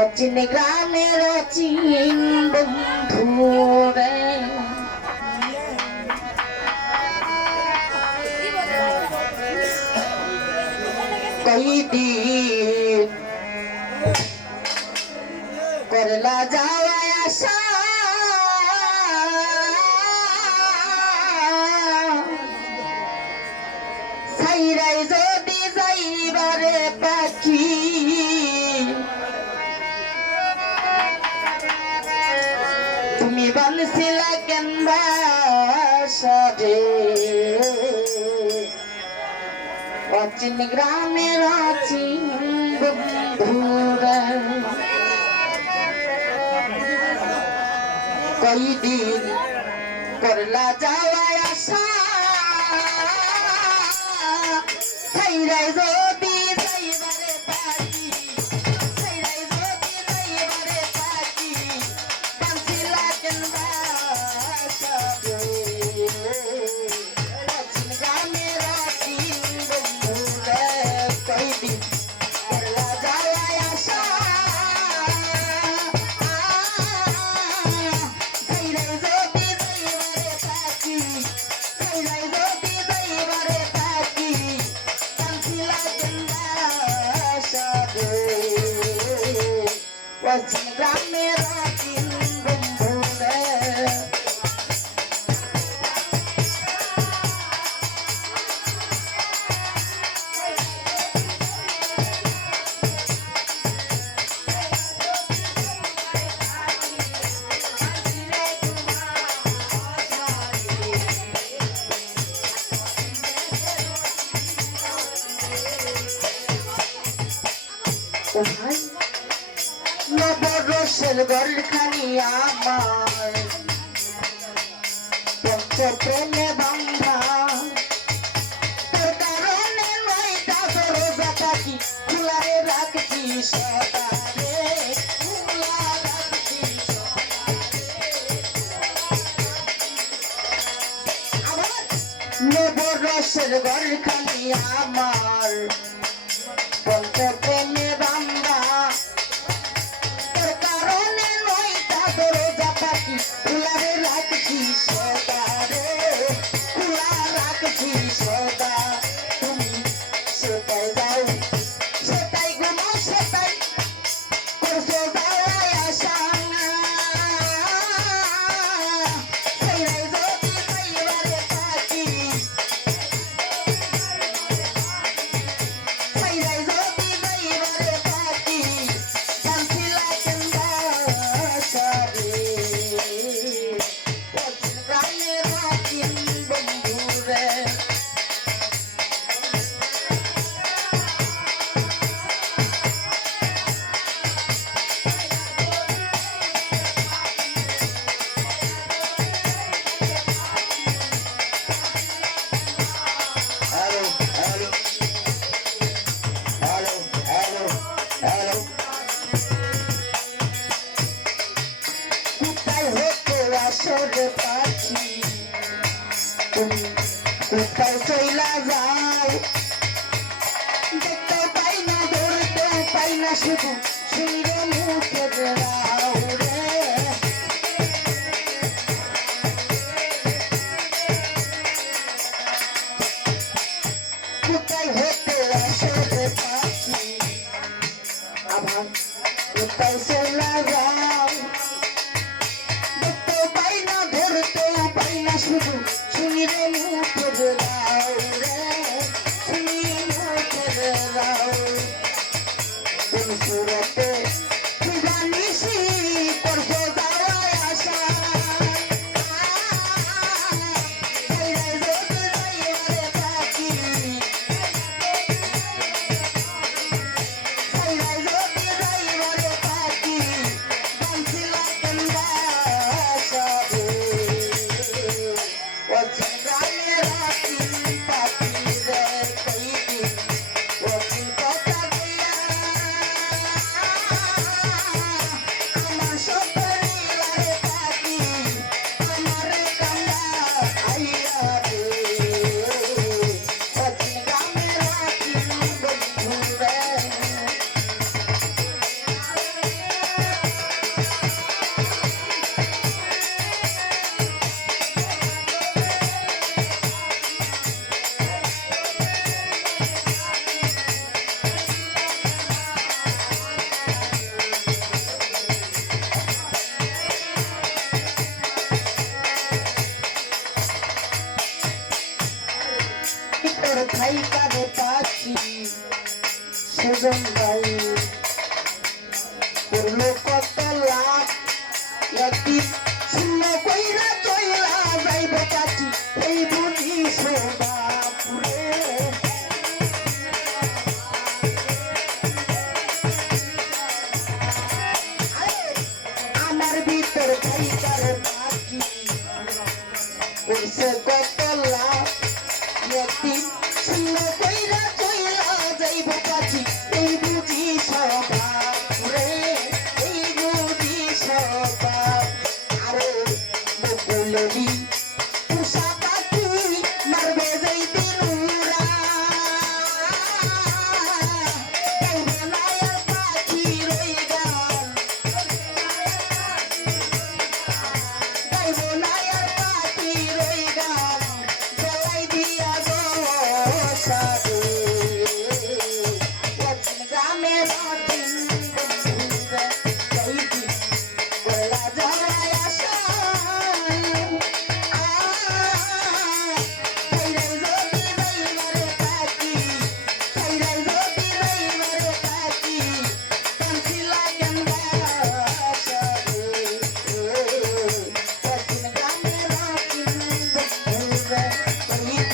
অচিন গ্রামের অচিন বন্ধুরে। কইদিন করলা যাওয়া আসা সাইরাই যদি যাইবারে পাখি সাজে অচিন গ্রামের অচিন বন্ধুরা কইদিন করলা যাওয়া আসা ছাইরাই যদি অচিন ভাই নবরসের গলখানি আমার পঞ্চপ্রেমে বান্ধা। তোর কারণে নয়টা দরজা পাখি খোলারে রাখছি সদারে খোলা রাখছি আমার নবরসের গলখানি আমার। পঞ্চপ্রেমে আসরে পাখি তুমি কোথায় চইলা যাও দেখতেও পাই না ধরতেও পাই না শুধু শুনলে মুখের রাও রে কোথায় হতে আসরে পাখি আবার কোথায় চইলা যাও শুধু শুনিবে মুখের রাও সুজন ভাই লাভ একদিন শূন্য কইরা আমার